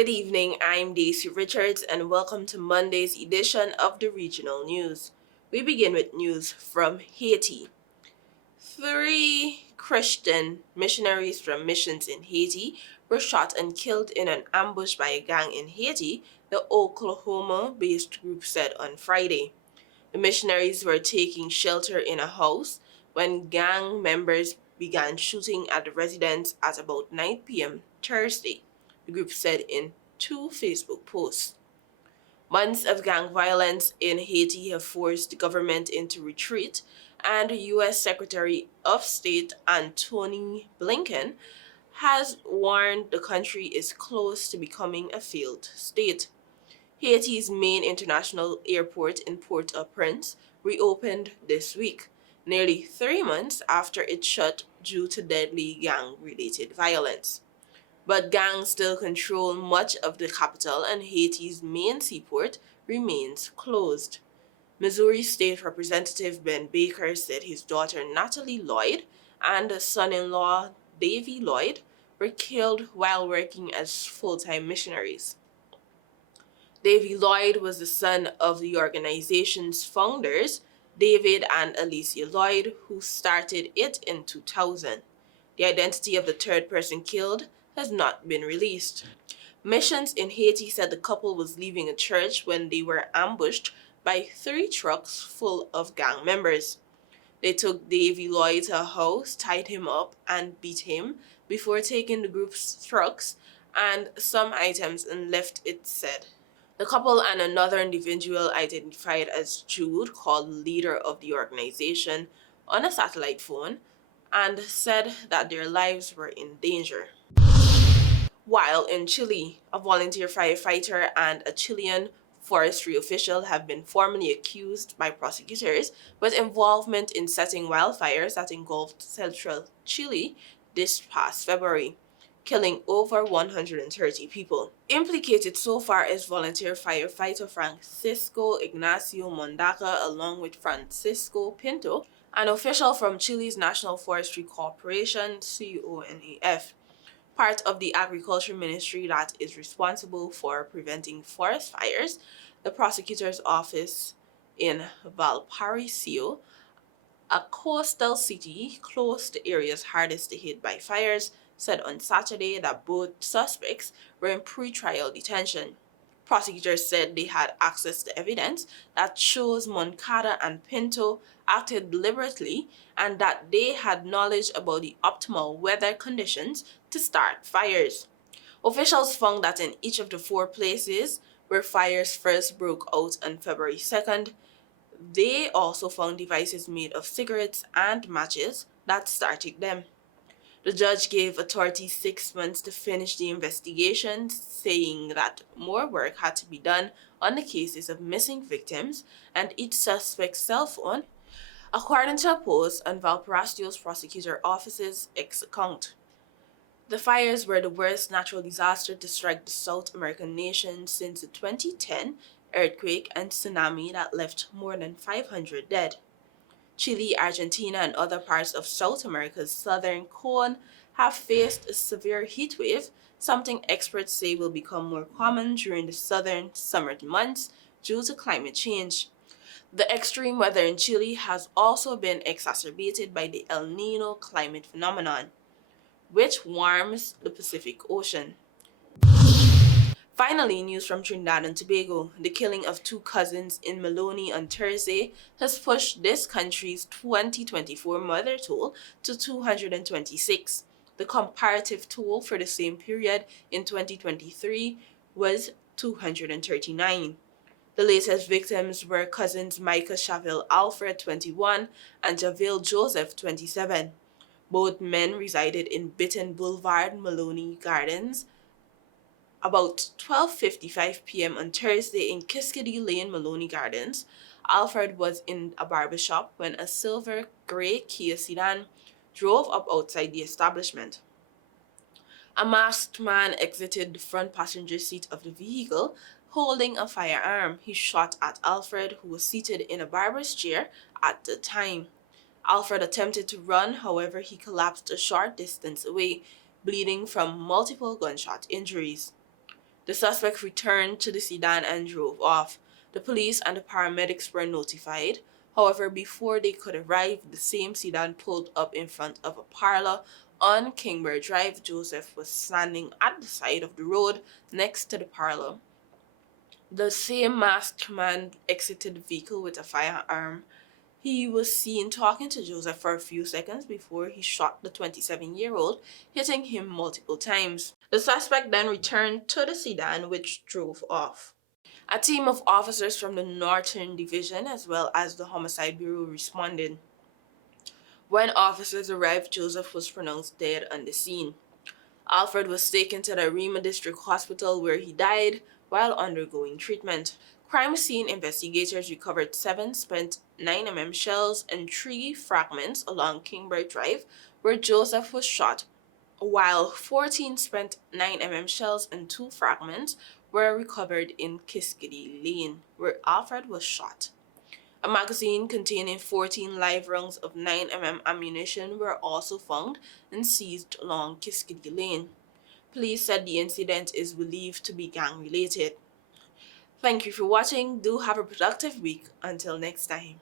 Good evening, I'm DACIA Richards and welcome to Monday's edition of the Regional News. We begin with news from Haiti. 3 Christian missionaries from missions in Haiti were shot and killed in an ambush by a gang in Haiti, the Oklahoma-based group said on Friday. The missionaries were taking shelter in a house when gang members began shooting at the residents at about 9 p.m. Thursday, the group said in 2 Facebook posts. Months of gang violence in Haiti have forced the government into retreat, and U.S. Secretary of State Antony Blinken has warned the country is close to becoming a failed state. Haiti's main international airport in Port-au-Prince reopened this week, nearly 3 months after it shut due to deadly gang-related violence. But gangs still control much of the capital and Haiti's main seaport remains closed. Missouri State Representative Ben Baker said his daughter Natalie Lloyd and son-in-law Davy Lloyd were killed while working as full-time missionaries. Davy Lloyd was the son of the organization's founders, David and Alicia Lloyd, who started it in 2000. The identity of the third person killed has not been released. Missions in Haiti said the couple was leaving a church when they were ambushed by 3 trucks full of gang members. They took Davy Lloyd to a house, tied him up, and beat him before taking the group's trucks and some items and left, it said. The couple and another individual identified as Jude called the leader of the organization on a satellite phone and said that their lives were in danger. While in Chile, a volunteer firefighter and a Chilean forestry official have been formally accused by prosecutors with involvement in setting wildfires that engulfed central Chile this past February, killing over 130 people. Implicated so far is volunteer firefighter Francisco Ignacio Mondaca along with Francisco Pinto, an official from Chile's National Forestry Corporation, CONAF, part of the Agriculture Ministry that is responsible for preventing forest fires. The prosecutor's office in Valparaiso, a coastal city close to areas hardest hit by fires, said on Saturday that both suspects were in pre-trial detention. Prosecutors said they had access to evidence that shows Moncada and Pinto acted deliberately and that they had knowledge about the optimal weather conditions to start fires. Officials found that in each of the 4 places where fires first broke out on February 2nd, they also found devices made of cigarettes and matches that started them. The judge gave authorities 6 months to finish the investigation, saying that more work had to be done on the cases of missing victims and each suspect's cell phone, according to a post on Valparaiso's prosecutor office's X account. The fires were the worst natural disaster to strike the South American nation since the 2010 earthquake and tsunami that left more than 500 dead. Chile, Argentina, and other parts of South America's southern cone have faced a severe heat wave, something experts say will become more common during the southern summer months due to climate change. The extreme weather in Chile has also been exacerbated by the El Nino climate phenomenon, which warms the Pacific Ocean. Finally, news from Trinidad and Tobago. The killing of 2 cousins in Maloney on Thursday has pushed this country's 2024 murder toll to 226. The comparative toll for the same period in 2023 was 239. The latest victims were cousins Micah Chaville Alfred, 21, and Javale Joseph, 27. Both men resided in Bitten Boulevard, Maloney Gardens, about 12:55 p.m. on Thursday in Kiskadee Lane, Maloney Gardens. Alfred was in a barbershop when a silver gray Kia sedan drove up outside the establishment. A masked man exited the front passenger seat of the vehicle holding a firearm. He shot at Alfred, who was seated in a barber's chair at the time. Alfred attempted to run, however, he collapsed a short distance away, bleeding from multiple gunshot injuries. The suspect returned to the sedan and drove off. The police and the paramedics were notified. However, before they could arrive, the same sedan pulled up in front of a parlor on Kingbury Drive. Joseph was standing at the side of the road next to the parlor. The same masked man exited the vehicle with a firearm. He was seen talking to Joseph for a few seconds before he shot the 27-year-old, hitting him multiple times. The suspect then returned to the sedan, which drove off. A team of officers from the Northern Division as well as the Homicide Bureau responded. When officers arrived, Joseph was pronounced dead on the scene. Alfred was taken to the Rima District Hospital where he died while undergoing treatment. Crime scene investigators recovered 7 spent 9mm shells and 3 fragments along Kingbury Drive where Joseph was shot, while 14 spent 9mm shells and 2 fragments were recovered in Kiskadee Lane where Alfred was shot. A magazine containing 14 live rounds of 9mm ammunition were also found and seized along Kiskadee Lane. Police said the incident is believed to be gang-related. Thank you for watching. Do have a productive week. Until next time.